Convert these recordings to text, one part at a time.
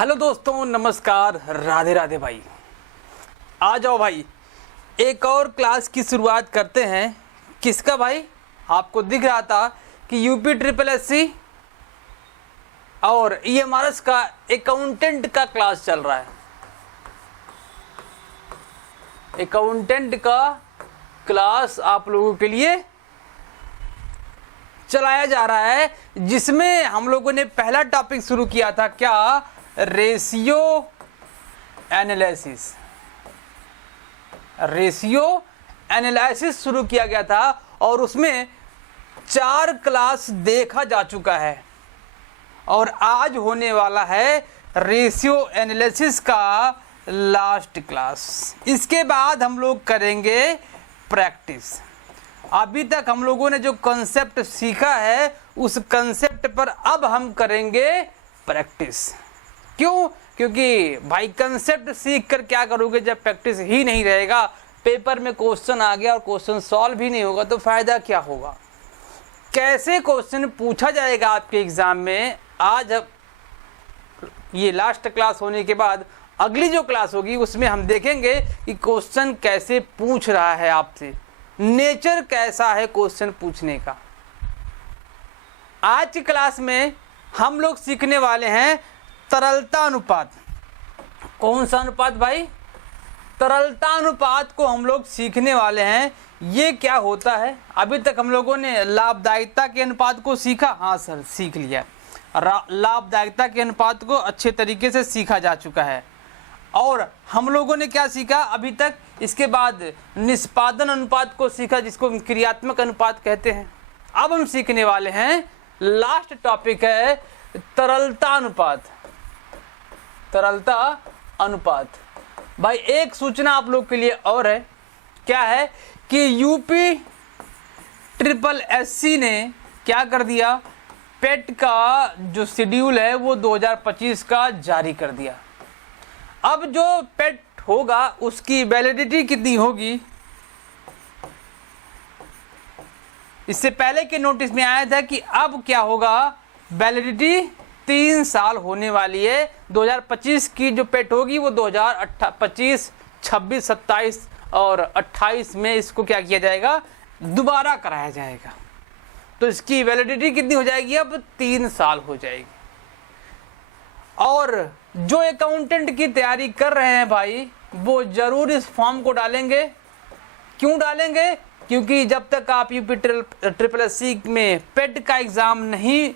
Hello दोस्तों, नमस्कार, राधे राधे भाई। आ जाओ भाई, एक और क्लास की शुरुआत करते हैं। किसका भाई? आपको दिख रहा था कि यूपी ट्रिपल एससी और ईएमआरएस का अकाउंटेंट का क्लास चल रहा है। अकाउंटेंट का क्लास आप लोगों के लिए चलाया जा रहा है, जिसमें हम लोगों ने पहला टॉपिक शुरू किया था। क्या? Ratio analysis. रेशियो एनालिसिस शुरू किया गया था और उसमें 4 क्लास देखा जा चुका है और आज होने वाला है रेशियो एनालिसिस का लास्ट क्लास। इसके बाद हम लोग करेंगे प्रैक्टिस। अभी तक हम लोगों ने जो कंसेप्ट सीखा है उस कंसेप्ट पर अब हम करेंगे प्रैक्टिस। क्यों? क्योंकि भाई कंसेप्ट सीख कर क्या करोगे जब प्रैक्टिस ही नहीं रहेगा। पेपर में क्वेश्चन आ गया और क्वेश्चन सॉल्व ही नहीं होगा तो फायदा क्या होगा। कैसे क्वेश्चन पूछा जाएगा आपके एग्जाम में, आज ये लास्ट क्लास होने के बाद अगली जो क्लास होगी उसमें हम देखेंगे कि क्वेश्चन कैसे पूछ रहा है आपसे, नेचर कैसा है क्वेश्चन पूछने का। आज की क्लास में हम लोग सीखने वाले हैं तरलता अनुपात। कौन सा अनुपात भाई? तरलता अनुपात को हम लोग सीखने वाले हैं। ये क्या होता है? अभी तक हम लोगों ने लाभदायिता के अनुपात को सीखा। हाँ सर, सीख लिया। लाभदायिता के अनुपात को अच्छे तरीके से सीखा जा चुका है। और हम लोगों ने क्या सीखा अभी तक? इसके बाद निष्पादन अनुपात को सीखा, जिसको क्रियात्मक अनुपात कहते हैं। अब हम सीखने वाले हैं, लास्ट टॉपिक है तरलता अनुपात। तरलता अनुपात भाई, एक सूचना आप लोग के लिए और है। क्या है कि यूपी ट्रिपल एससी ने क्या कर दिया, पेट का जो शेड्यूल है वो 2025 का जारी कर दिया। अब जो पेट होगा उसकी वैलिडिटी कितनी होगी? इससे पहले के नोटिस में आया था कि अब क्या होगा, वैलिडिटी 3 साल होने वाली है। 2025 की जो पेट होगी वो 2025, 26, 27 और 28 में इसको क्या किया जाएगा, दोबारा कराया जाएगा। तो इसकी वैलिडिटी कितनी हो जाएगी? अब 3 साल हो जाएगी। और जो अकाउंटेंट की तैयारी कर रहे हैं भाई, वो जरूर इस फॉर्म को डालेंगे। क्यों डालेंगे? क्योंकि जब तक आप यूपी ट्रिपल एससी में पेट का एग्जाम नहीं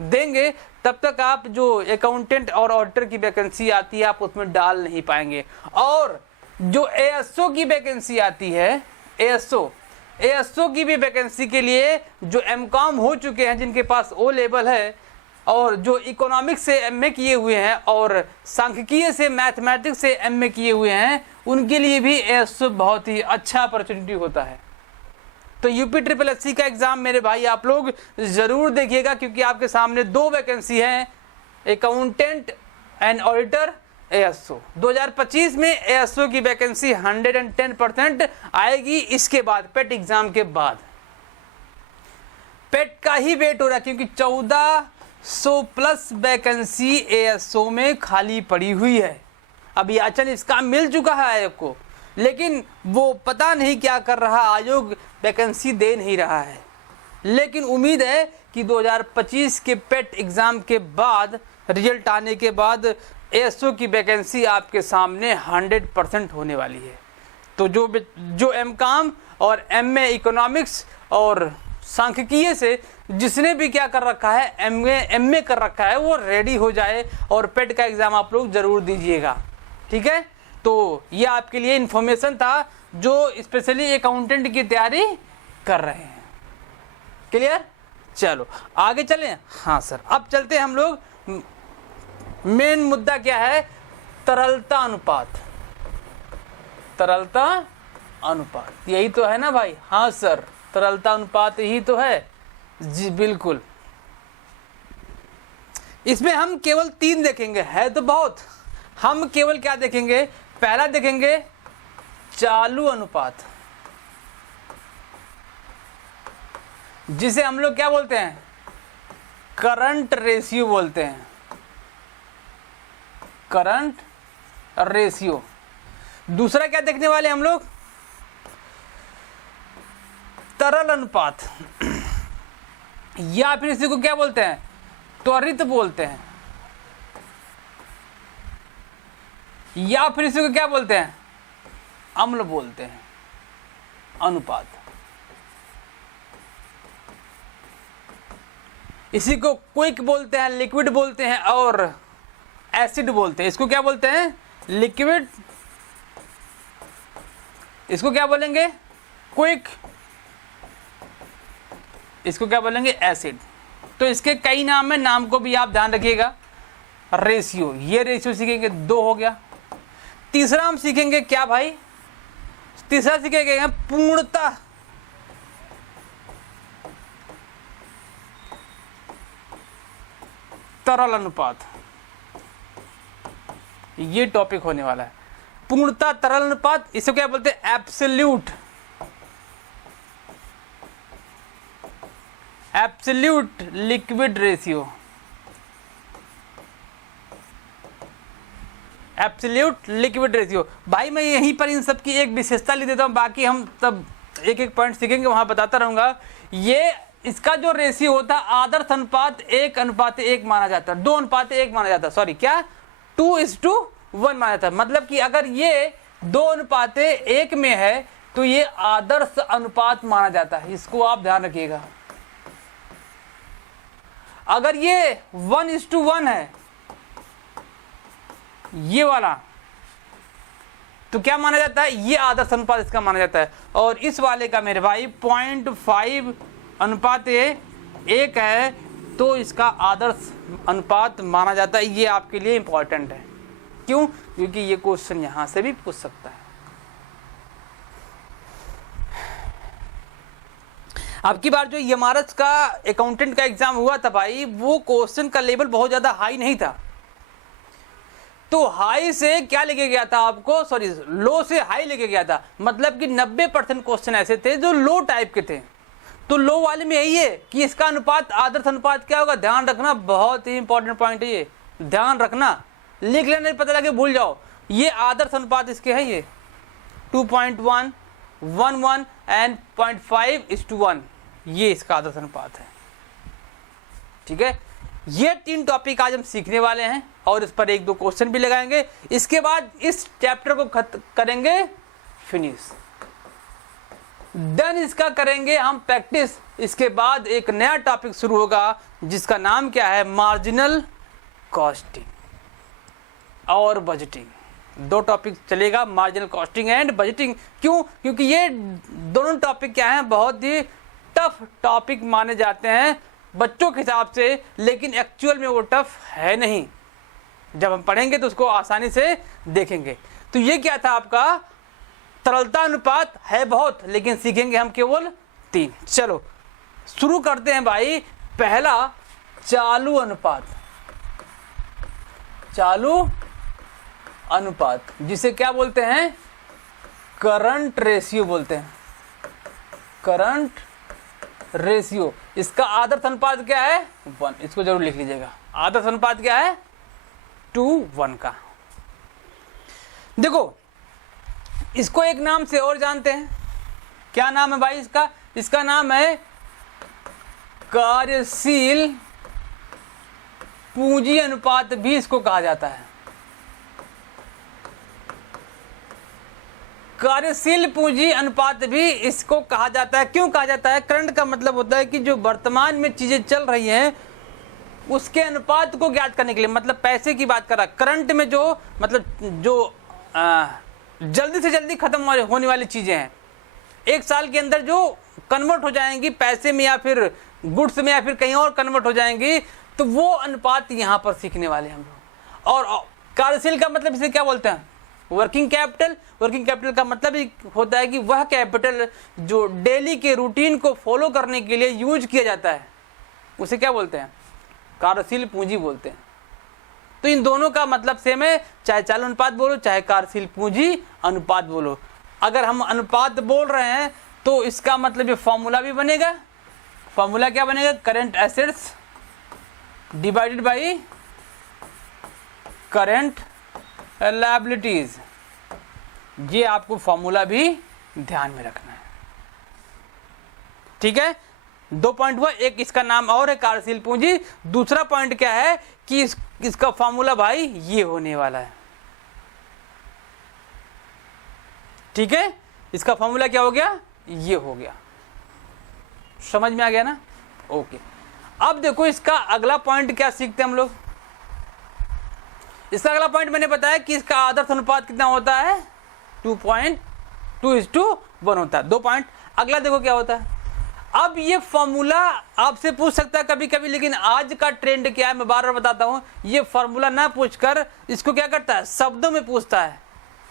देंगे तब तक आप जो अकाउंटेंट और ऑडिटर की वैकेंसी आती है आप उसमें डाल नहीं पाएंगे। और जो एएसओ की वैकेंसी आती है, एएसओ की भी वैकेंसी के लिए जो एमकॉम हो चुके हैं, जिनके पास ओ लेवल है और जो इकोनॉमिक्स से एमए किए हुए हैं और सांख्यिकीय से मैथमेटिक्स से एमए किए हुए हैं, उनके लिए भी एएसओ बहुत ही अच्छा अपॉर्चुनिटी होता है। तो यूपी ट्रिपल एससी का एग्जाम मेरे भाई आप लोग जरूर देखिएगा, क्योंकि आपके सामने 2 वैकेंसी हैं, अकाउंटेंट एंड ऑडिटर एएसओ। 2025 में एएसओ की वैकेंसी 110% आएगी। इसके बाद पेट एग्जाम के बाद पेट का ही वेट हो रहा है, क्योंकि 1400 प्लस वैकेंसी एएसओ में खाली पड़ी हुई है। अभी याचन इसका मिल चुका है आयोग को, लेकिन वो पता नहीं क्या कर रहा, आयोग वैकेंसी दे नहीं रहा है। लेकिन उम्मीद है कि 2025 के पेट एग्जाम के बाद, रिजल्ट आने के बाद एएसओ की वैकेंसी आपके सामने 100% होने वाली है। तो जो एमकॉम और एमए इकोनॉमिक्स और सांख्यिकीय से जिसने भी क्या कर रखा है, एमए कर रखा है, वो रेडी हो जाए और पेट का एग्जाम आप लोग जरूर दीजिएगा। ठीक है? तो ये आपके लिए इंफॉर्मेशन था जो स्पेशली अकाउंटेंट की तैयारी कर रहे हैं। क्लियर? चलो आगे चलें। हाँ सर, अब चलते हैं हम लोग। मेन मुद्दा क्या है? तरलता अनुपात। तरलता अनुपात यही तो है ना भाई? हाँ सर, तरलता अनुपात ही तो है जी, बिल्कुल। इसमें हम केवल 3 देखेंगे, है तो बहुत। हम केवल क्या देखेंगे? पहला देखेंगे चालू अनुपात, जिसे हम लोग क्या बोलते हैं? करंट रेशियो बोलते हैं। Current ratio. दूसरा क्या देखने वाले हम लोग, तरल अनुपात, या फिर इसी को क्या बोलते हैं, त्वरित बोलते हैं, या फिर इसी को क्या बोलते हैं, अम्ल बोलते हैं, अनुपात। इसी को क्विक बोलते हैं, लिक्विड बोलते हैं और एसिड बोलते हैं। इसको क्या बोलते हैं, लिक्विड, इसको क्या बोलेंगे, क्विक, इसको क्या बोलेंगे, एसिड। तो इसके कई नाम है, नाम को भी आप ध्यान रखिएगा। रेशियो, ये रेशियो सीखेंगे, 2 हो गया। तीसरा हम सीखेंगे क्या भाई, तीसरा सीखेंगे पूर्णता, तरल अनुपात। ये टॉपिक होने वाला है, पूर्णता तरल अनुपात। इसको क्या बोलते हैं, absolute, absolute liquid ratio, absolute liquid ratio. भाई मैं यहीं पर इन सब की एक विशेषता लिख देता हूं, बाकी हम तब एक एक पॉइंट सीखेंगे, वहां बताता रहूंगा। ये इसका जो रेशियो होता है, आदर्श अनुपात 1:1 माना जाता है, 2:1 माना जाता है, सॉरी क्या, 2:1 माना जाता है। मतलब कि अगर ये 2:1 में है तो ये आदर्श अनुपात माना जाता है, इसको आप ध्यान रखिएगा। अगर ये 1:1 है, ये वाला, तो क्या माना जाता है, ये आदर्श अनुपात इसका माना जाता है। और इस वाले का मेरे भाई 0.5:1 है, तो इसका आदर्श अनुपात माना जाता है। ये आपके लिए इंपॉर्टेंट है, क्यों, क्योंकि ये क्वेश्चन यहां से भी पूछ सकता है। अब की बार जो यमारत का अकाउंटेंट का एग्जाम हुआ था भाई, वो क्वेश्चन का लेवल बहुत ज्यादा हाई नहीं था। तो हाई से क्या लेके गया था आपको, सॉरी लो से हाई लेके गया था। मतलब कि 90% क्वेश्चन ऐसे थे जो लो टाइप के थे। तो लो वाले में यही है कि इसका अनुपात, आदर्श अनुपात क्या होगा, ध्यान रखना, बहुत ही इंपॉर्टेंट पॉइंट है ये, ध्यान रखना, लिख लेना, नहीं पता लगे भूल जाओ। ये आदर्श अनुपात इसके है, ये 2.1, 1:1 एंड 0.5:1, ये इसका आदर्श अनुपात है। ठीक है, ये 3 टॉपिक आज हम सीखने वाले हैं और इस पर 1-2 क्वेश्चन भी लगाएंगे। इसके बाद इस चैप्टर को करेंगे फिनिश, देन इसका करेंगे हम प्रैक्टिस। इसके बाद एक नया टॉपिक शुरू होगा जिसका नाम क्या है, मार्जिनल कॉस्टिंग और बजटिंग। 2 टॉपिक चलेगा, मार्जिनल कॉस्टिंग एंड बजटिंग। क्यों, क्योंकि ये दोनों टॉपिक क्या हैं, बहुत ही टफ टॉपिक माने जाते हैं बच्चों के हिसाब से, लेकिन एक्चुअल में वो टफ है नहीं। जब हम पढ़ेंगे तो उसको आसानी से देखेंगे। तो ये क्या था आपका, तरलता अनुपात है बहुत, लेकिन सीखेंगे हम केवल 3। चलो शुरू करते हैं भाई। पहला चालू अनुपात, चालू अनुपात जिसे क्या बोलते हैं, करंट रेशियो बोलते हैं, करंट रेशियो। इसका आदर्श अनुपात क्या है, 1। इसको जरूर लिख लीजिएगा, आदर्श अनुपात क्या है, 2:1 का। देखो इसको एक नाम से और जानते हैं, क्या नाम है भाई इसका, इसका नाम है कार्यशील पूंजी अनुपात भी इसको कहा जाता है। कार्यशील पूंजी अनुपात भी इसको कहा जाता है। क्यों कहा जाता है, करंट का मतलब होता है कि जो वर्तमान में चीजें चल रही हैं उसके अनुपात को ज्ञात करने के लिए, मतलब पैसे की बात कर रहा, करंट में जो मतलब जो जल्दी से जल्दी खत्म होने वाली चीजें हैं, 1 साल के अंदर जो कन्वर्ट हो जाएंगी पैसे में या फिर गुड्स में या फिर कहीं और कन्वर्ट हो जाएंगी, तो वो अनुपात यहाँ पर सीखने वाले हम लोग। और कार्यशील का मतलब इसे क्या बोलते हैं, वर्किंग कैपिटल। वर्किंग कैपिटल का मतलब ही होता है कि वह कैपिटल जो डेली के रूटीन को फॉलो करने के लिए यूज किया जाता है, उसे क्या बोलते हैं, कार्यशील पूंजी बोलते हैं। तो इन दोनों का मतलब सेम है, चाहे चालू अनुपात बोलो चाहे कार्यशील पूंजी अनुपात बोलो। अगर हम अनुपात बोल रहे हैं तो इसका मतलब ये फॉर्मूला भी बनेगा। फॉर्मूला क्या बनेगा, current assets divided by current liabilities. ये आपको फॉर्मूला भी ध्यान में रखना है, ठीक है। 2 पॉइंट हुआ, एक इसका नाम और है कार्यशील पूंजी, दूसरा पॉइंट क्या है कि इसका फॉर्मूला भाई ये होने वाला है, ठीक है। इसका फॉर्मूला क्या हो गया, ये हो गया, समझ में आ गया ना, ओके। अब देखो इसका अगला पॉइंट क्या सीखते हैं हम लोग। इसका अगला पॉइंट मैंने बताया कि इसका आदर्श अनुपात कितना होता है, 2.2:1 होता है। 2 पॉइंट। अगला देखो क्या होता है। अब ये फॉर्मूला आपसे पूछ सकता है कभी कभी, लेकिन आज का ट्रेंड क्या है मैं बार बार बताता हूं, ये फॉर्मूला ना पूछकर इसको क्या करता है, शब्दों में पूछता है।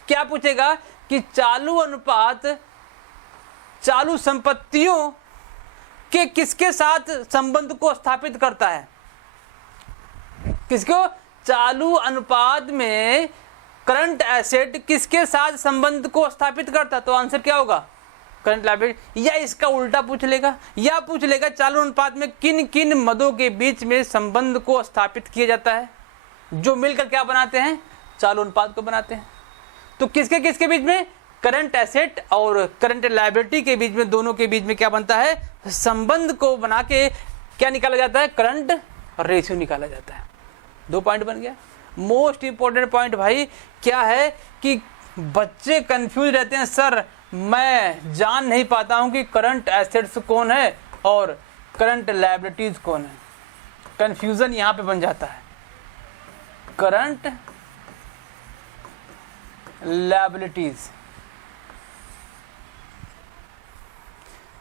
क्या पूछेगा कि चालू अनुपात चालू संपत्तियों के किसके साथ संबंध को स्थापित करता है, किसको, चालू अनुपात में करंट एसेट किसके साथ संबंध को स्थापित करता है, तो आंसर क्या होगा, करंट लायबिलिटी। या इसका उल्टा पूछ लेगा, या पूछ लेगा चालू अनुपात में किन किन मदों के बीच में संबंध को स्थापित किया जाता है, जो मिलकर क्या बनाते हैं, चालू अनुपात को बनाते हैं। तो किसके किसके बीच में, करंट एसेट और करंट लायबिलिटी के बीच में, दोनों के बीच में क्या बनता है, संबंध को बना के क्या निकाला जाता है, करंट रेशियो निकाला जाता है। 2 पॉइंट बन गया। मोस्ट इंपॉर्टेंट पॉइंट भाई क्या है कि बच्चे कंफ्यूज रहते हैं, सर मैं जान नहीं पाता हूं कि करंट एसेट्स कौन है और करंट लायबिलिटीज कौन है। कंफ्यूजन यहां पे बन जाता है, करंट लायबिलिटीज।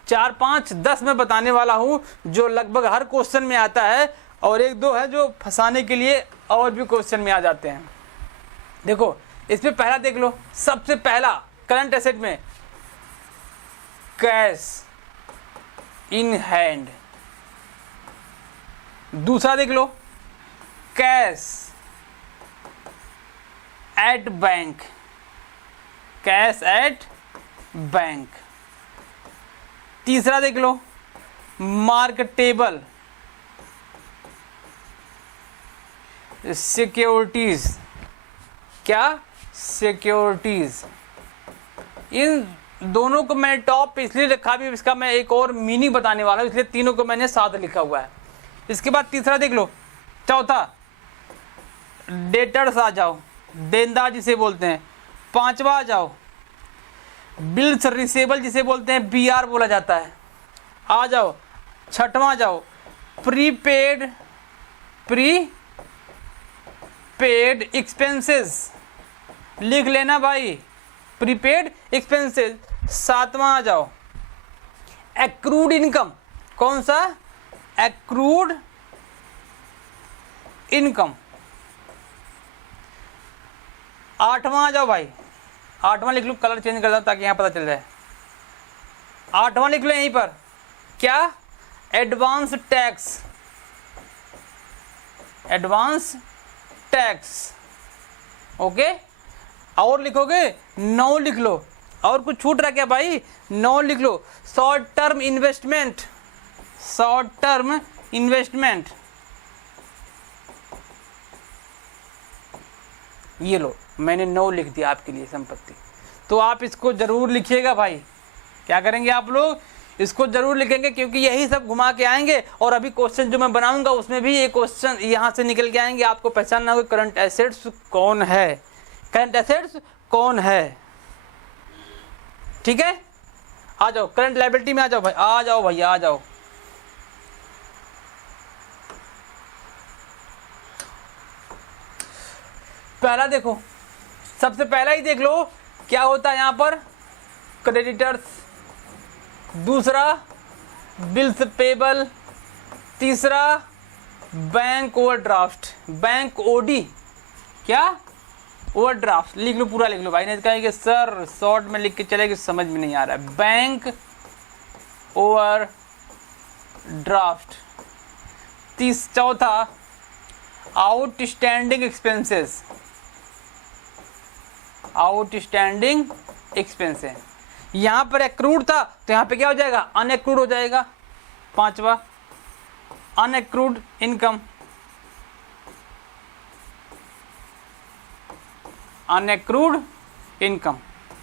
4, 5, 10 में बताने वाला हूं जो लगभग हर क्वेश्चन में आता है, और 1-2 है जो फंसाने के लिए और भी क्वेश्चन में आ जाते हैं। देखो इसमें पहला देख लो, सबसे पहला करंट एसेट में कैश इन हैंड। दूसरा देख लो cash at bank, cash at bank. तीसरा देख लो मार्केटेबल सिक्योरिटीज, क्या, सिक्योरिटीज। इन दोनों को मैंने टॉप पे इसलिए लिखा भी, इसका मैं एक और मीनिंग बताने वाला हूं, इसलिए तीनों को मैंने साथ लिखा हुआ है। इसके बाद तीसरा देख लो, चौथा डेटर्स आ जाओ, देनदार जिसे बोलते हैं। पांचवा आ जाओ बिल्स रिसेबल जिसे बोलते हैं, BR बोला जाता है, आ जाओ। छठवां जाओ प्रीपेड एक्सपेंसेस, लिख लेना भाई, प्रीपेड एक्सपेंसेस। सातवां आ जाओ एक्रूड इनकम, कौन सा, एक्रूड इनकम। आठवां आ जाओ भाई, आठवां लिख लो, कलर चेंज कर दो ताकि यहां पता चल जाए। आठवां लिख लो यहीं पर, क्या, advance tax, advance tax, okay. और लिखोगे 9 लिख लो, और कुछ छूट रहा क्या भाई, 9 लिख लो short term investment, short term investment. ये लो मैंने 9 लिख दिया आपके लिए संपत्ति। तो आप इसको जरूर लिखिएगा भाई, क्या करेंगे आप लोग, इसको जरूर लिखेंगे, क्योंकि यही सब घुमा के आएंगे। और अभी क्वेश्चन जो मैं बनाऊंगा उसमें भी ये क्वेश्चन यहाँ से निकल के आएंगे, आपको पहचानना होगा करंट एसेट्स कौन है, करंट एसेट्स कौन है, ठीक है। आ जाओ करंट लायबिलिटी में, आ जाओ भाई, आ जाओ भैया, आ जाओ। पहला देखो, सबसे पहला ही देख लो क्या होता है यहां पर, क्रेडिटर्स। दूसरा बिल्स पेबल। तीसरा बैंक ओवरड्राफ्ट, बैंक ओडी, क्या, ओवरड्राफ्ट। लिख लो, पूरा लिख लो भाई, नहीं कहेंगे सर शॉर्ट में लिख के चलेगी, समझ में नहीं आ रहा है। Bank overdraft. चौथा आउटस्टैंडिंग एक्सपेंसेस, आउटस्टैंडिंग एक्सपेंसेस। यहां पर एक्रूड था तो यहां पे क्या हो जाएगा, अनएक्रूड हो जाएगा। पांचवा अनएक्रूड इनकम। अनएक्रूड इनकम।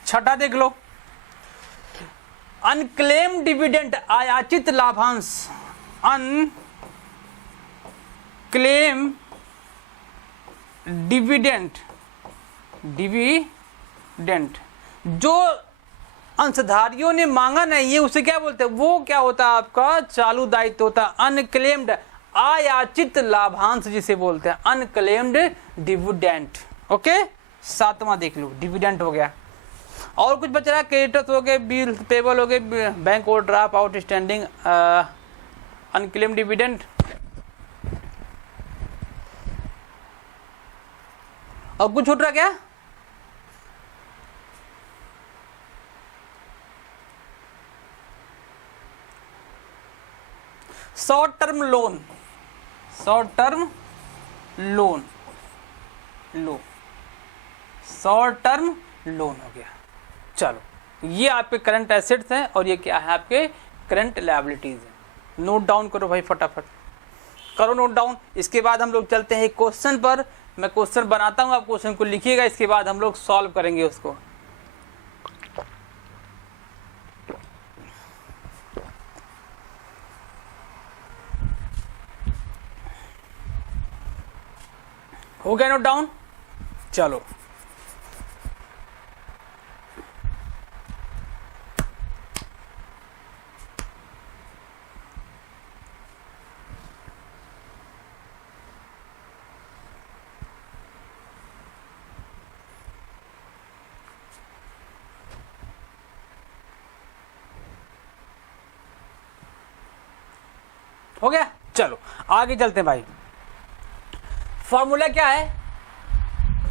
छठा देख लो, अनक्लेम डिविडेंड, आयाचित लाभांश। अनक्लेम डिविडेंड, जो अंशधारियों ने मांगा नहीं है उसे क्या बोलते हैं, वो क्या होता है आपका चालू दायित्व होता है। अनक्लेम्ड, आयाचित लाभांश जिसे बोलते हैं, अनक्लेम्ड डिविडेंड। ओके, सातवां देख लो, डिविडेंड हो गया। और कुछ बच रहा है, क्रेडिटर्स हो गए, बिल पेबल हो गए, bank overdraft, outstanding, unclaimed dividend. और कुछ छूट रहा क्या? Short term loan, short term loan, short term loan हो गया। चलो, ये आपके करंट एसेट्स हैं और ये क्या है आपके करंट लायबिलिटीज हैं। नोट डाउन करो भाई, फटाफट करो नोट डाउन। इसके बाद हम लोग चलते हैं क्वेश्चन पर। मैं क्वेश्चन बनाता हूं, आप क्वेश्चन को लिखिएगा, इसके बाद हम लोग सॉल्व करेंगे उसको। हो गया नोट डाउन? चलो, हो गया। चलो आगे चलते हैं भाई। फॉर्मूला क्या है,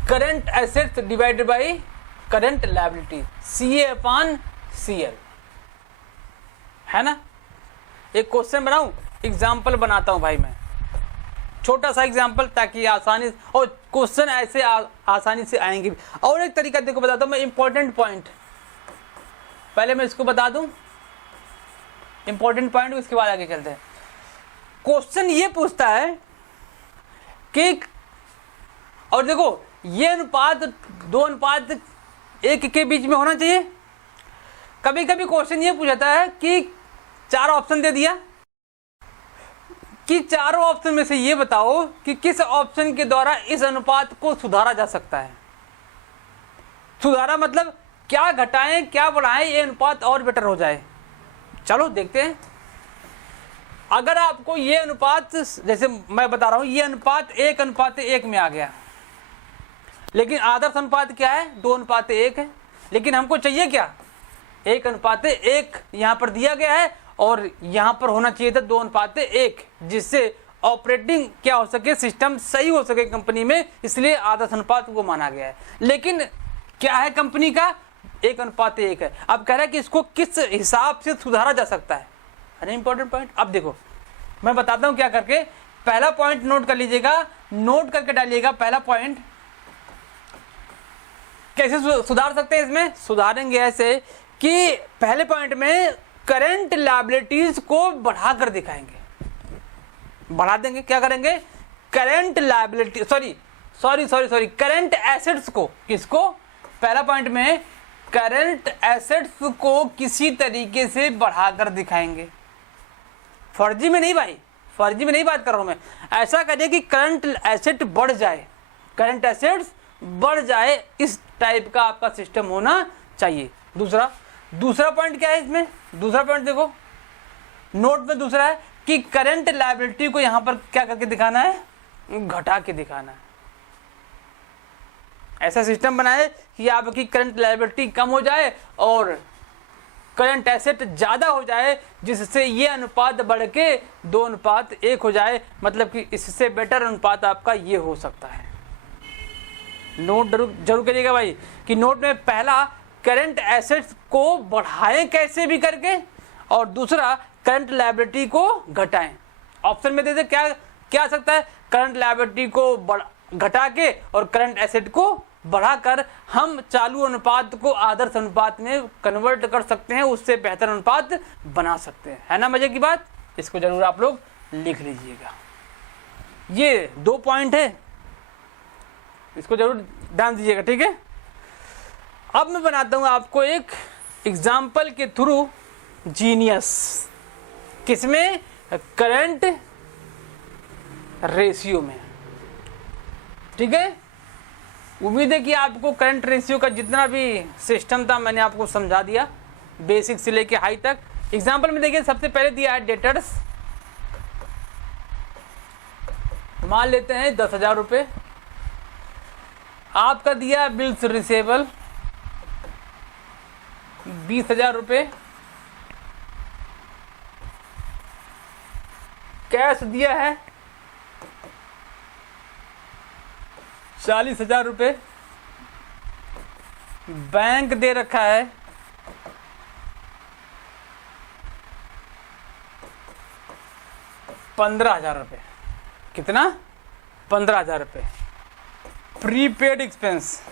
current assets divided by current liability, CA/CL, है ना। एक क्वेश्चन बनाऊं, एग्जाम्पल बनाता हूं भाई मैं, छोटा सा एग्जाम्पल, ताकि आसानी, और क्वेश्चन ऐसे आसानी से आएंगे। और एक तरीका देखो बताता हूं मैं, इंपॉर्टेंट पॉइंट पहले मैं इसको बता दूं, इंपॉर्टेंट पॉइंट, उसके बाद आगे चलते हैं। क्वेश्चन ये पूछता है कि, और देखो ये अनुपात 2:1 के बीच में होना चाहिए। कभी कभी क्वेश्चन ये पूछता है कि 4 ऑप्शन दे दिया कि चारों ऑप्शन में से ये बताओ कि किस ऑप्शन के द्वारा इस अनुपात को सुधारा जा सकता है। सुधारा मतलब क्या घटाएं क्या बढ़ाएं, ये अनुपात और बेटर हो जाए। चलो देखते हैं। अगर आपको ये अनुपात, जैसे मैं बता रहा हूं, ये अनुपात 1:1 में आ गया, लेकिन आदर्श अनुपात क्या है, 2:1 है। लेकिन हमको चाहिए क्या, 1:1 यहां पर दिया गया है और यहां पर होना चाहिए था 2:1, जिससे ऑपरेटिंग क्या हो सके, सिस्टम सही हो सके कंपनी में, इसलिए आदर्श अनुपात को माना गया है। लेकिन क्या है कंपनी का, 1:1 है। अब कह रहा है कि इसको किस हिसाब से सुधारा जा सकता है, इंपॉर्टेंट पॉइंट। अब देखो मैं बताता हूं क्या करके। पहला पॉइंट नोट कर लीजिएगा, नोट करके डालिएगा। पहला पॉइंट कैसे सुधार सकते हैं, इसमें सुधारेंगे ऐसे कि पहले पॉइंट में करंट लायबिलिटीज को बढ़ाकर दिखाएंगे, बढ़ा देंगे। क्या करेंगे, current liability, sorry current assets को, किसको, पहला पॉइंट में करंट एसेट्स को किसी तरीके से बढ़ाकर दिखाएंगे। फर्जी में नहीं भाई, फर्जी में नहीं बात कर रहा हूं मैं। ऐसा करिए कि करंट एसेट बढ़ जाए, करंट एसेट्स बढ़ जाए, इस टाइप का आपका सिस्टम होना चाहिए। दूसरा पॉइंट क्या है इसमें, दूसरा पॉइंट देखो नोट में, दूसरा है कि करंट लायबिलिटी को यहां पर क्या करके दिखाना है, घटा के दिखाना है। ऐसा सिस्टम बनाए कि आपकी करंट लायबिलिटी कम हो जाए और करंट एसेट ज्यादा हो जाए, जिससे ये अनुपात बढ़ के 2:1 हो जाए। मतलब कि इससे बेटर अनुपात आपका ये हो सकता है। नोट जरूर करिएगा भाई कि नोट में पहला करंट एसेट्स को बढ़ाएं कैसे भी करके, और दूसरा करंट लायबिलिटी को घटाएं। ऑप्शन में दे दे क्या क्या आ सकता है, करंट लायबिलिटी को घटा के और करंट एसेट को बढ़ाकर हम चालू अनुपात को आदर्श अनुपात में कन्वर्ट कर सकते हैं, उससे बेहतर अनुपात बना सकते हैं। है ना मजे की बात, इसको जरूर आप लोग लिख लीजिएगा। ये 2 पॉइंट है, इसको जरूर ध्यान दीजिएगा, ठीक है। अब मैं बनाता हूं आपको एक एग्जाम्पल के थ्रू जीनियस, किसमें? करंट रेशियो में, ठीक है। उम्मीद है कि आपको करंट रेशियो का जितना भी सिस्टम था मैंने आपको समझा दिया, बेसिक से लेके हाई तक। एग्जाम्पल में देखिए, सबसे पहले दिया है डेटर्स, मान लेते हैं 10,000 रुपये। आपका दिया बिल्स रिसेबल 20,000 रुपये। कैश दिया है 40,000 रुपये। बैंक दे रखा है 15,000 रुपये। कितना? 15,000 रुपये। प्रीपेड एक्सपेंस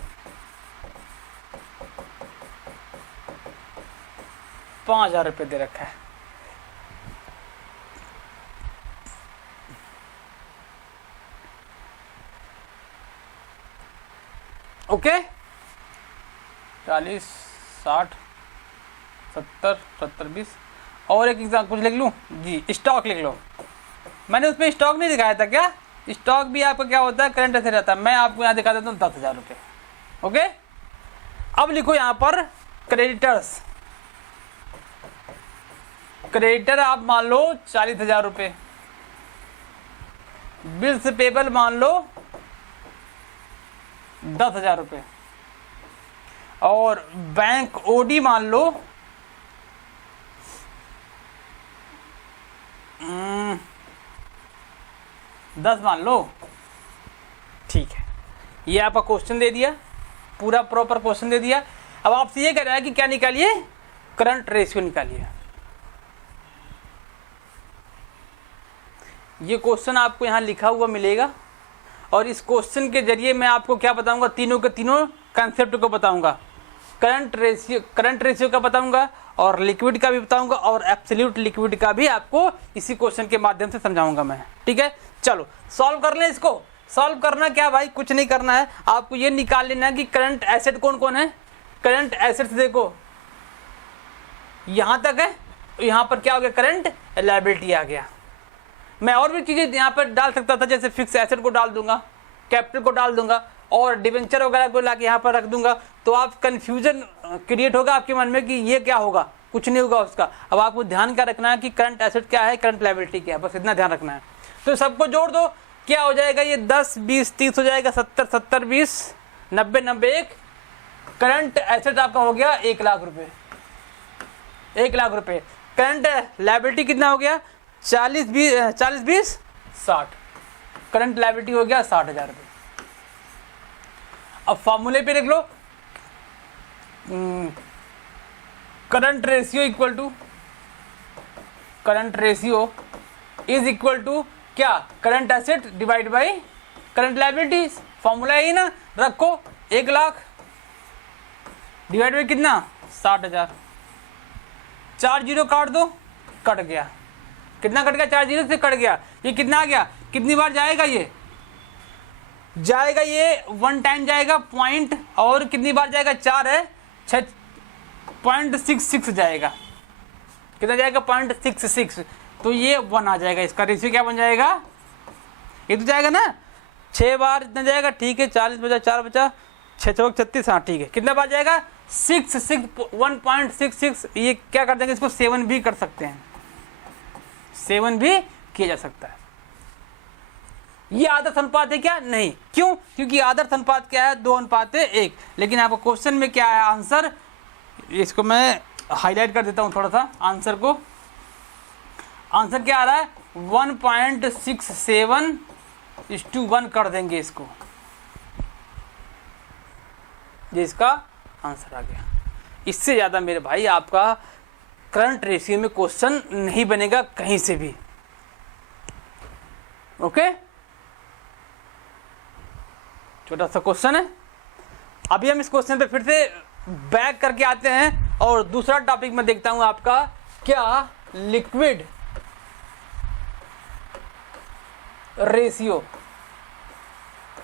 5,000 रुपये दे रखा है। ओके, 40, 60, 70, 70, 20। और एक एग्जाम्पल कुछ लिख लूँ जी, स्टॉक लिख लो। मैंने उसमें स्टॉक नहीं दिखाया था क्या? स्टॉक भी आपका क्या होता है? करंट ऐसे रहता है। मैं आपको यहाँ दिखा देता हूँ 10,000 रुपये। ओके, अब लिखो यहाँ पर क्रेडिटर्स। क्रेडिटर आप मान लो 40,000 रुपये। बिल्स पेबल मान लो 10,000 रुपये। और बैंक ओडी मान लो 10 मान लो, ठीक है। ये आपका क्वेश्चन दे दिया, पूरा प्रॉपर क्वेश्चन दे दिया। अब आपसे ये कह रहा है कि क्या निकालिए? करंट रेशियो निकालिए। ये क्वेश्चन आपको यहाँ लिखा हुआ मिलेगा, और इस क्वेश्चन के जरिए मैं आपको क्या बताऊंगा? तीनों के तीनों कंसेप्ट को बताऊंगा। करंट रेशियो का बताऊंगा, और लिक्विड का भी बताऊंगा, और एब्सोल्यूट लिक्विड का भी आपको इसी क्वेश्चन के माध्यम से समझाऊंगा मैं, ठीक है। चलो सॉल्व कर लें इसको। सॉल्व करना क्या भाई? कुछ नहीं करना है, आपको ये निकाल लेना है कि करंट एसेट कौन कौन है। करंट एसेट्स देखो यहां तक है, यहां पर क्या हो गया? करंट लायबिलिटी आ गया। मैं और भी चीजें यहाँ पर डाल सकता था, जैसे फिक्स एसेट को डाल दूंगा, कैपिटल को डाल दूंगा, और डिवेंचर वगैरह को लाके यहाँ पर रख दूंगा। तो आप कंफ्यूजन क्रिएट होगा आपके मन में कि ये क्या होगा, कुछ नहीं होगा उसका। अब आपको ध्यान क्या रखना है कि करंट एसेट क्या है, करंट लायबिलिटी क्या है, बस इतना ध्यान रखना है। तो सबको जोड़ दो, क्या हो जाएगा? ये 10, 20, 30 हो जाएगा, 70, 70, 20, 90, 90, 1। करंट एसेट आपका हो गया 1 लाख रुपए। 1 लाख रुपए। करंट लायबिलिटी कितना हो गया? 40, 20, 60। करंट लायबिलिटी हो गया 60,000 रुपये। अब फॉर्मूले पे लिख लो, current ratio equal to, current ratio is equal to क्या? Current asset divide by current liability. Formula यही ना, रखो 1 लाख डिवाइड बाई कितना? 60,000। 4 जीरो काट दो, कट गया। कितना कट गया? 4 जीरो से कट गया। ये कितना आ गया? कितनी बार जाएगा ये? जाएगा ये 1 टाइम जाएगा पॉइंट, और कितनी बार जाएगा? 4 है, 6.66 जाएगा। कितना जाएगा? 0.66। तो ये 1 आ जाएगा। इसका रेशियो क्या बन जाएगा? ये तो जाएगा ना, 6 बार इतना जाएगा, ठीक है। 40 बचा, 4 बचा, 6 चौक 36, हाँ ठीक है। कितना बार जाएगा? 1.66। ये क्या कर देंगे? इसको 7 भी कर सकते हैं, 7 भी किया जा सकता है। ये आदर्श अनुपात है क्या? नहीं। क्यों? क्योंकि आदर्श अनुपात क्या है? 2:1। लेकिन आपको क्वेश्चन में क्या है आंसर? इसको मैं हाईलाइट कर देता हूं थोड़ा सा आंसर को। आंसर क्या आ रहा है? 1.67:1 कर देंगे इसको। ये इसका आंसर आ गया। इससे ज्यादा मेरे भाई आपका करंट रेशियो में क्वेश्चन नहीं बनेगा कहीं से भी। ओके, छोटा सा क्वेश्चन है। अभी हम इस क्वेश्चन पे फिर से बैक करके आते हैं, और दूसरा टॉपिक में देखता हूं आपका क्या? Liquid ratio.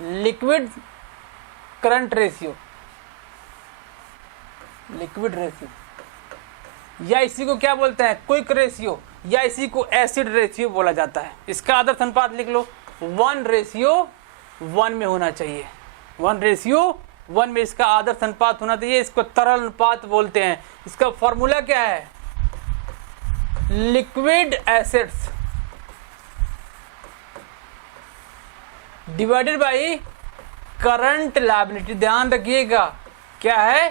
Liquid current ratio, liquid ratio, या इसी को क्या बोलते हैं, क्विक रेशियो, या इसी को एसिड रेशियो बोला जाता है। इसका आदर्श अनुपात लिख लो, 1:1 में होना चाहिए। 1:1 में इसका आदर्श अनुपात होना चाहिए। इसको तरल अनुपात बोलते हैं। इसका फॉर्मूला क्या है, liquid acids divided by current liability. ध्यान रखिएगा क्या है,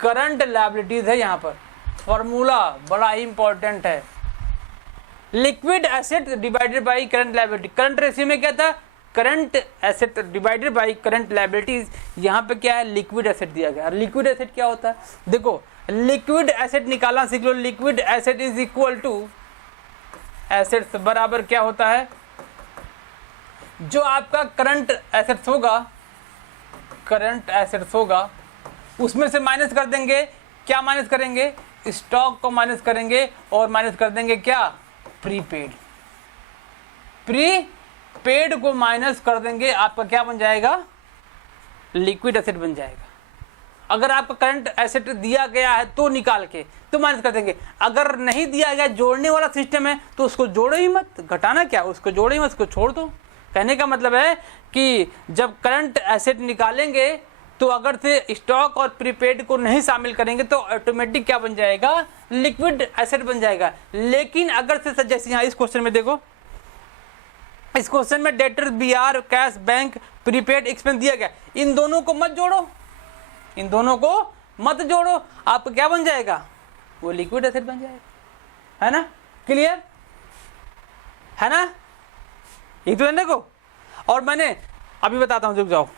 करंट लायबिलिटीज है यहाँ पर। फॉर्मूला बड़ा ही इंपॉर्टेंट है, liquid asset divided by current liability. Current ratio में क्या था, current asset divided by current liabilities. यहाँ पे क्या है, लिक्विड एसेट दिया गया। लिक्विड एसेट क्या होता है, देखो लिक्विड एसेट निकालना सीख लो। Liquid asset is equal to assets बराबर क्या होता है, जो आपका करंट एसेट्स होगा, करंट एसेट्स होगा उसमें से माइनस कर देंगे। क्या माइनस करेंगे, स्टॉक को माइनस करेंगे और माइनस कर देंगे क्या, प्रीपेड। प्रीपेड को माइनस कर देंगे, आपका क्या बन जाएगा, लिक्विड एसेट बन जाएगा। अगर आपका करंट एसेट दिया गया है तो निकाल के तो माइनस कर देंगे। अगर नहीं दिया गया, जोड़ने वाला सिस्टम है, तो उसको जोड़ो ही मत, घटाना क्या, उसको जोड़ो ही मत, उसको छोड़ दो। कहने का मतलब है कि जब करंट एसेट निकालेंगे तो अगर से स्टॉक और प्रीपेड को नहीं शामिल करेंगे तो ऑटोमेटिक क्या बन जाएगा, लिक्विड एसेट बन जाएगा। लेकिन अगर से जैसे यहाँ इस क्वेश्चन में देखो, इस क्वेश्चन में debtor, BR, cash, bank, prepaid, expense दिया गया, इन दोनों को मत जोड़ो, इन दोनों को मत जोड़ो, आपको क्या बन जाएगा, वो लिक्विड एसेट बन जाएगा। है ना, क्लियर है ना, ये तो है ना को। और मैंने अभी बताता हूं, रुक जाओ,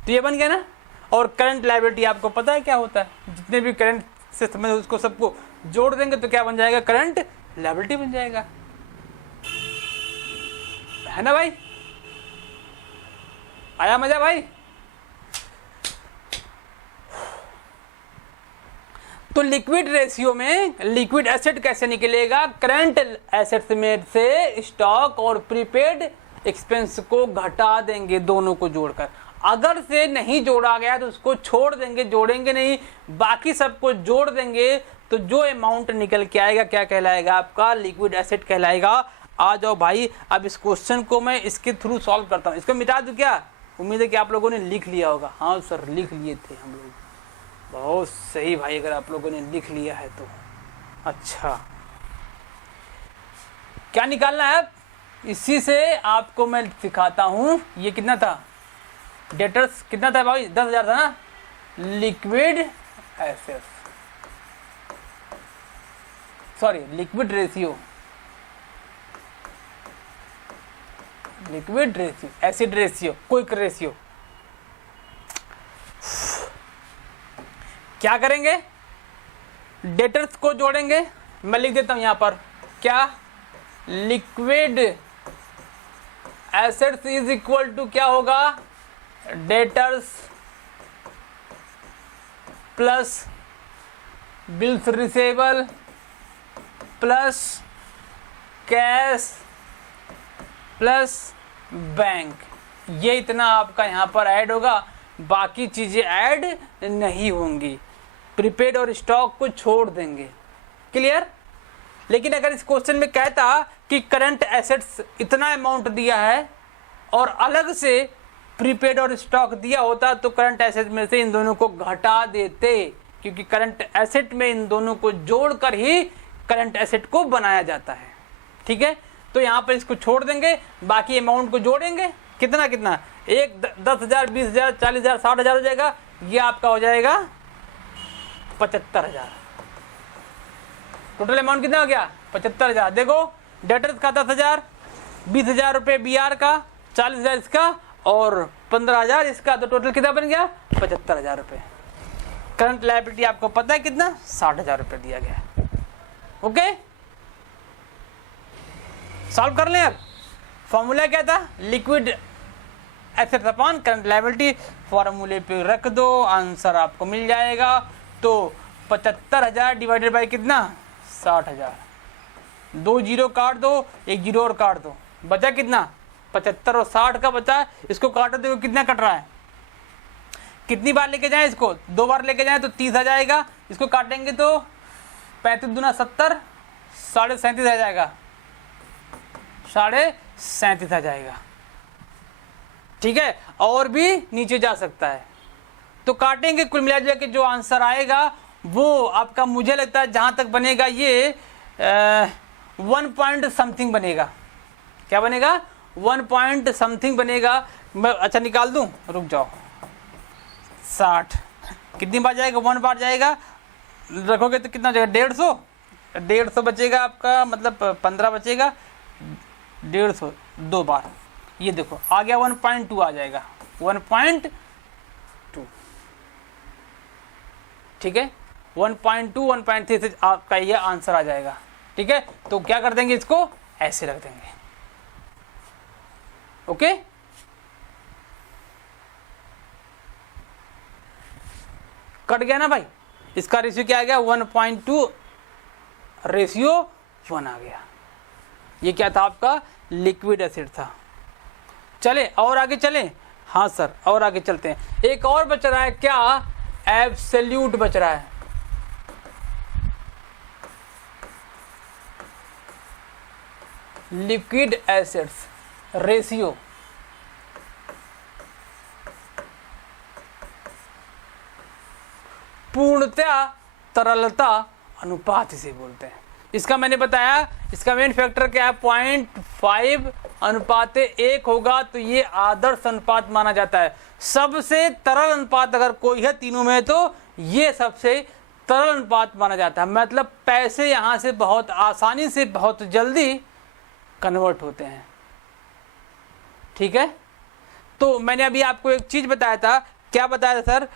तो ये बन गया ना। और करंट लायबिलिटी आपको पता है क्या होता है, जितने भी करंट से समझ उसको सबको जोड़ देंगे तो क्या बन जाएगा, करंट लायबिलिटी बन जाएगा। है ना भाई, आया मजा भाई। तो लिक्विड रेशियो में लिक्विड एसेट कैसे निकलेगा, करंट एसेट्स में से स्टॉक और प्रीपेड एक्सपेंस को घटा देंगे, दोनों को जोड़कर। अगर से नहीं जोड़ा गया तो उसको छोड़ देंगे, जोड़ेंगे नहीं, बाकी सबको जोड़ देंगे, तो जो अमाउंट निकल के आएगा क्या कहलाएगा, आपका लिक्विड एसेट कहलाएगा। आ जाओ भाई, अब इस क्वेश्चन को मैं इसके थ्रू सॉल्व करता हूँ। इसको मिटा दूं क्या, उम्मीद है कि आप लोगों ने लिख लिया होगा। हाँ सर, लिख लिए थे हम लोग, बहुत सही भाई, अगर आप लोगों ने लिख लिया है तो। अच्छा, क्या निकालना है, इसी से आपको मैं सिखाता हूं। ये कितना था, डेटर्स कितना था भाई, 10,000 था ना। Liquid assets, sorry liquid ratio, liquid ratio, acid ratio, quick ratio. क्या करेंगे, डेटर्स को जोड़ेंगे। मैं लिख देता हूं यहां पर, क्या, liquid assets is equal to क्या होगा, debtors plus bills receivable plus cash plus bank. ये इतना आपका यहां पर ऐड होगा, बाकी चीजें ऐड नहीं होंगी। प्रीपेड और स्टॉक को छोड़ देंगे, क्लियर। लेकिन अगर इस क्वेश्चन में कहता कि करंट एसेट्स इतना अमाउंट दिया है और अलग से प्रीपेड और स्टॉक दिया होता, तो करंट एसेट में से इन दोनों को घटा देते, क्योंकि करंट एसेट में इन दोनों को जोड़कर ही करंट एसेट को बनाया जाता है। ठीक है, तो यहाँ पर इसको छोड़ देंगे, बाकी अमाउंट को जोड़ेंगे। कितना कितना, एक 10,000, 20,000, 40,000, 60,000 हो जाएगा। ये आपका हो जाएगा 75,000। टोटल अमाउंट कितना हो गया, 75,000। देखो, डेटर्स का 10,000, 20,000 रुपये बीआर का, 40,000 इसका और 15,000 इसका, तो टोटल कितना बन गया, 75,000 रुपये। करंट लायबिलिटी आपको पता है कितना, 60,000 रुपये दिया गया है। ओके, सॉल्व कर लें यार। फॉर्मूला क्या था, liquid assets upon current liability, फॉर्मूले पे रख दो, आंसर आपको मिल जाएगा। तो 75,000 डिवाइडेड बाई कितना, 60,000। 2 जीरो काट दो, 1 जीरो और काट दो, बचा कितना 75 और 60 का बचा, इसको काटो देखो कितना कट रहा है। कितनी बार लेके जाएं इसको, 2 बार लेके जाएं तो 30 आ जाएगा। इसको काटेंगे तो 35 दूना 70, 37.5 आ जाएगा, 37.5 आ जाएगा। ठीक है, और भी नीचे जा सकता है। तो काटेंगे, कुल मिला के जो आंसर आएगा वो आपका, मुझे लगता है जहां तक बनेगा ये 1 पॉइंट समथिंग बनेगा। क्या बनेगा? 1 पॉइंट समथिंग बनेगा। मैं अच्छा निकाल दूं, रुक जाओ। 60 कितनी बार जाएगा? 1 बार जाएगा, रखोगे तो कितना जाएगा? 150 बचेगा आपका, मतलब 15 बचेगा, 150 2 बार। ये देखो आ गया 1.2 आ जाएगा, 1.2। ठीक है, 1.2 1.3 से आपका ये आंसर आ जाएगा। ठीक है, तो क्या कर देंगे, इसको ऐसे रख देंगे। ओके, कट गया ना भाई। इसका रेशियो क्या आ गया? 1.2 रेशियो 1 आ गया। ये क्या था आपका? लिक्विड एसिड था। चले और आगे चले। हाँ सर, और आगे चलते हैं। एक और बच रहा है, क्या? एब्सोल्यूट बच रहा है। लिक्विड एसिड्स रेशियो, पूर्णतया तरलता अनुपात इसे बोलते हैं। इसका मैंने बताया, इसका मेन फैक्टर क्या है? 0.5 अनुपात 1 होगा तो ये आदर्श अनुपात माना जाता है। सबसे तरल अनुपात अगर कोई है तीनों में तो ये सबसे तरल अनुपात माना जाता है। मतलब पैसे यहाँ से बहुत आसानी से बहुत जल्दी कन्वर्ट होते हैं। ठीक है, तो मैंने अभी आपको एक चीज बताया था। क्या बताया था सर?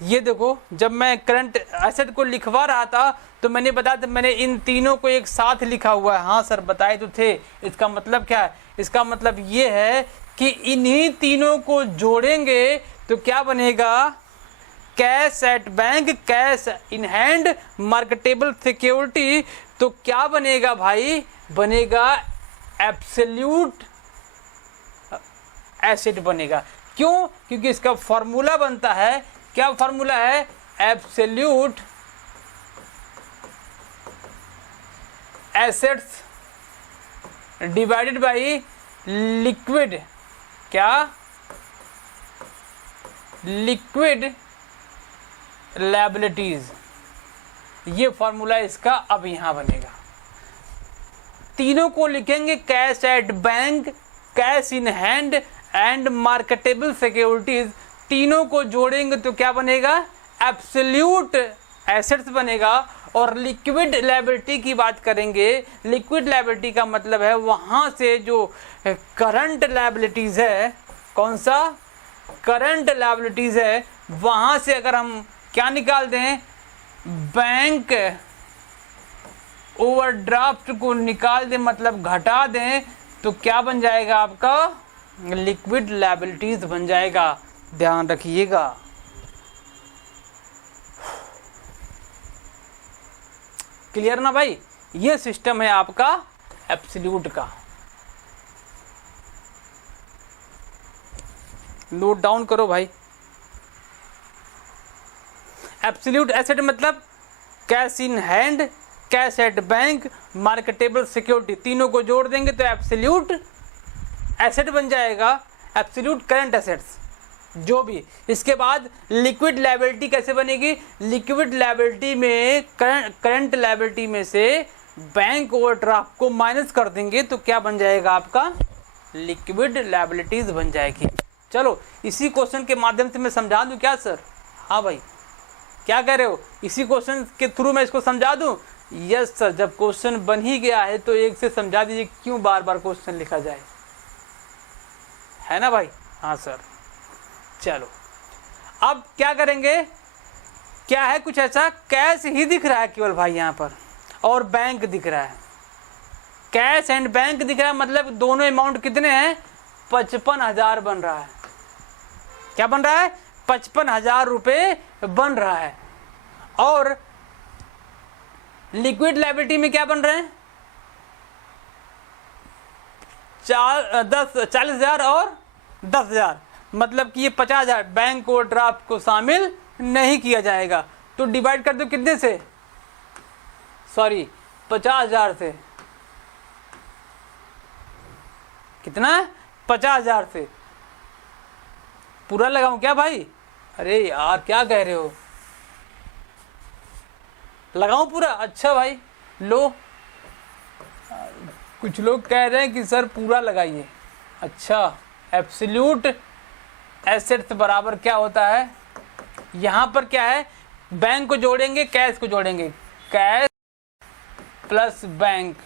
ये देखो, जब मैं करंट एसेट को लिखवा रहा था तो मैंने बताया था, मैंने इन तीनों को एक साथ लिखा हुआ है। हाँ सर, बताए तो थे। इसका मतलब क्या है? इसका मतलब ये है कि इन्हीं तीनों को जोड़ेंगे तो क्या बनेगा? Cash at bank, cash in hand, marketable security. तो क्या बनेगा भाई? बनेगा एब्सोल्यूट एसिड बनेगा। क्यों? क्योंकि इसका फॉर्मूला बनता है, क्या फॉर्मूला है? Absolute assets divided by liquid, क्या? Liquid liabilities. ये फॉर्मूला इसका अब यहां बनेगा। तीनों को लिखेंगे cash at bank, cash in hand and marketable securities. तीनों को जोड़ेंगे तो क्या बनेगा? एब्सोल्यूट एसेट्स बनेगा। और लिक्विड लायबिलिटी की बात करेंगे। लिक्विड लायबिलिटी का मतलब है वहां से जो करंट लायबिलिटीज है, कौन सा? करंट लायबिलिटीज है, वहां से अगर हम क्या निकाल दें? बैंक ओवरड्राफ्ट को निकाल दें, मतलब घटा दें, तो क्या बन जाएगा आपका? लिक्विड लायबिलिटीज बन जाएगा। ध्यान रखिएगा। क्लियर ना भाई? ये सिस्टम है आपका एब्सोल्यूट का। नोट डाउन करो भाई। एब्सोल्यूट एसेट मतलब cash in hand, cash at bank, marketable security. तीनों को जोड़ देंगे तो एब्सोल्यूट एसेट बन जाएगा, एब्सोल्यूट करंट एसेट्स जो भी। इसके बाद लिक्विड लायबिलिटी कैसे बनेगी? लिक्विड लायबिलिटी में करंट लायबिलिटी में से बैंक ओवरड्राफ्ट को माइनस कर देंगे तो क्या बन जाएगा आपका? लिक्विड लायबिलिटीज बन जाएगी। चलो इसी क्वेश्चन के माध्यम से मैं समझा दूं क्या सर? हाँ भाई, क्या कह रहे हो? इसी क्वेश्चन के थ्रू मैं इसको समझा दूं? यस सर, जब क्वेश्चन बन ही गया है तो एक से समझा दीजिए, क्यों बार बार क्वेश्चन लिखा जाए, है ना भाई? हाँ सर। चलो अब क्या करेंगे? क्या है कुछ ऐसा, कैश ही दिख रहा है केवल भाई यहाँ पर, और बैंक दिख रहा है। कैश एंड बैंक दिख रहा है, मतलब दोनों अमाउंट कितने हैं? 55,000 बन रहा है। क्या बन रहा है? 55,000 रुपये बन रहा है। और लिक्विड लायबिलिटी में क्या बन रहे हैं? 40,000 और 10,000, मतलब कि ये 50,000 बैंक ओवरड्राफ्ट को शामिल नहीं किया जाएगा। तो डिवाइड कर दो कितने से, सॉरी 50,000 से, कितना है 50,000 से। पूरा लगाऊं क्या भाई? अरे यार क्या कह रहे हो, लगाऊं पूरा? अच्छा भाई लो, कुछ लोग कह रहे हैं कि सर पूरा लगाइए। अच्छा, एब्सोल्यूट एसेट्स बराबर क्या होता है, यहां पर क्या है, बैंक को जोड़ेंगे, कैश को जोड़ेंगे, कैश प्लस बैंक,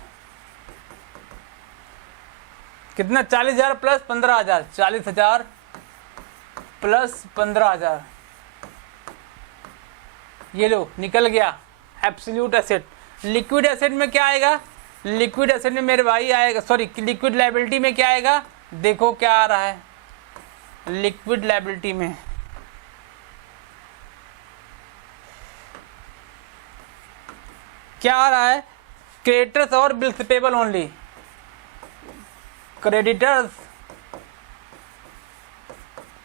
कितना 40,000 प्लस 15,000, 40,000 प्लस 15,000, ये लो निकल गया एब्सोल्यूट एसेट। लिक्विड एसेट में क्या आएगा, लिक्विड एसेट में मेरे भाई आएगा, सॉरी लिक्विड लायबिलिटी में क्या आएगा, देखो क्या आ रहा है लिक्विड लायबिलिटी में, क्या आ रहा है, क्रेडिटर्स और bills payable only, creditors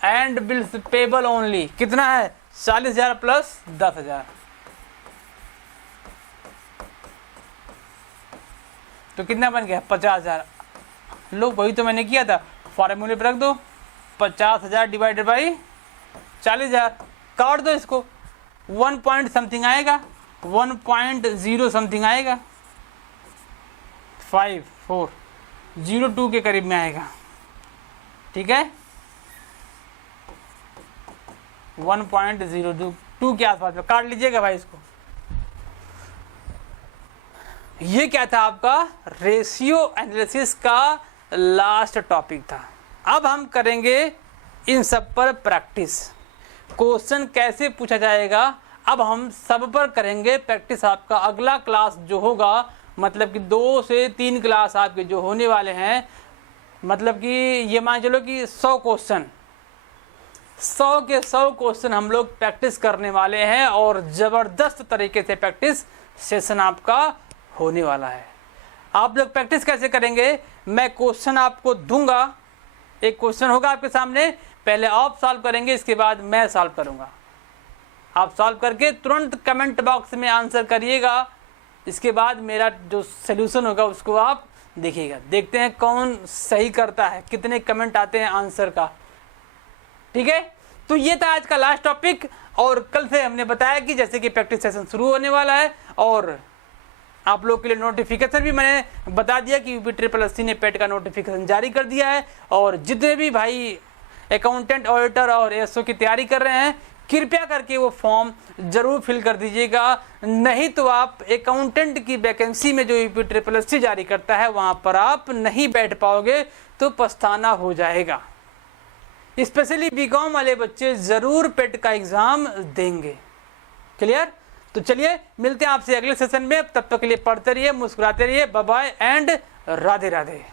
and bills payable only, कितना है 40,000 प्लस 10,000, तो कितना बन गया 50,000। लो वही तो मैंने किया था, फॉर्मूले पर रख दो, 50,000 डिवाइडेड बाई 40,000, काट दो इसको, 1 पॉइंट समथिंग आएगा, 1.0 समथिंग आएगा, 5402 के करीब में आएगा, ठीक है 1.02 के आसपास में, काट लीजिएगा भाई इसको। ये क्या था आपका रेशियो एनालिसिस का लास्ट टॉपिक था। अब हम करेंगे इन सब पर प्रैक्टिस, क्वेश्चन कैसे पूछा जाएगा अब हम सब पर करेंगे प्रैक्टिस। आपका अगला क्लास जो होगा, मतलब कि 2 से 3 क्लास आपके जो होने वाले हैं, मतलब कि ये मान चलो कि 100 क्वेश्चन, 100 के 100 क्वेश्चन हम लोग प्रैक्टिस करने वाले हैं और ज़बरदस्त तरीके से प्रैक्टिस सेशन आपका होने वाला है। आप लोग प्रैक्टिस कैसे करेंगे, मैं क्वेश्चन आपको दूंगा, एक क्वेश्चन होगा आपके सामने, पहले आप सॉल्व करेंगे, इसके बाद मैं सॉल्व करूंगा। आप सॉल्व करके तुरंत कमेंट बॉक्स में आंसर करिएगा, इसके बाद मेरा जो सलूशन होगा उसको आप देखिएगा, देखते हैं कौन सही करता है, कितने कमेंट आते हैं आंसर का, ठीक है। तो ये था आज का लास्ट टॉपिक, और कल से हमने बताया कि जैसे कि प्रैक्टिस सेशन शुरू होने वाला है, और आप लोग के लिए नोटिफिकेशन भी मैंने बता दिया कि UPSSC ने पेट का नोटिफिकेशन जारी कर दिया है, और जितने भी भाई अकाउंटेंट, ऑडिटर और ASO की तैयारी कर रहे हैं, कृपया करके वो फॉर्म जरूर फिल कर दीजिएगा, नहीं तो आप अकाउंटेंट की वैकेंसी में जो UPSSC जारी करता है वहां पर आप नहीं बैठ पाओगे, तो पछताना हो जाएगा। स्पेशली बीकॉम वाले बच्चे जरूर पेट का एग्जाम देंगे, क्लियर। तो चलिए मिलते हैं आपसे अगले सेशन में, तब तक के लिए पढ़ते रहिए, मुस्कुराते रहिए, bye bye and Radhe Radhe.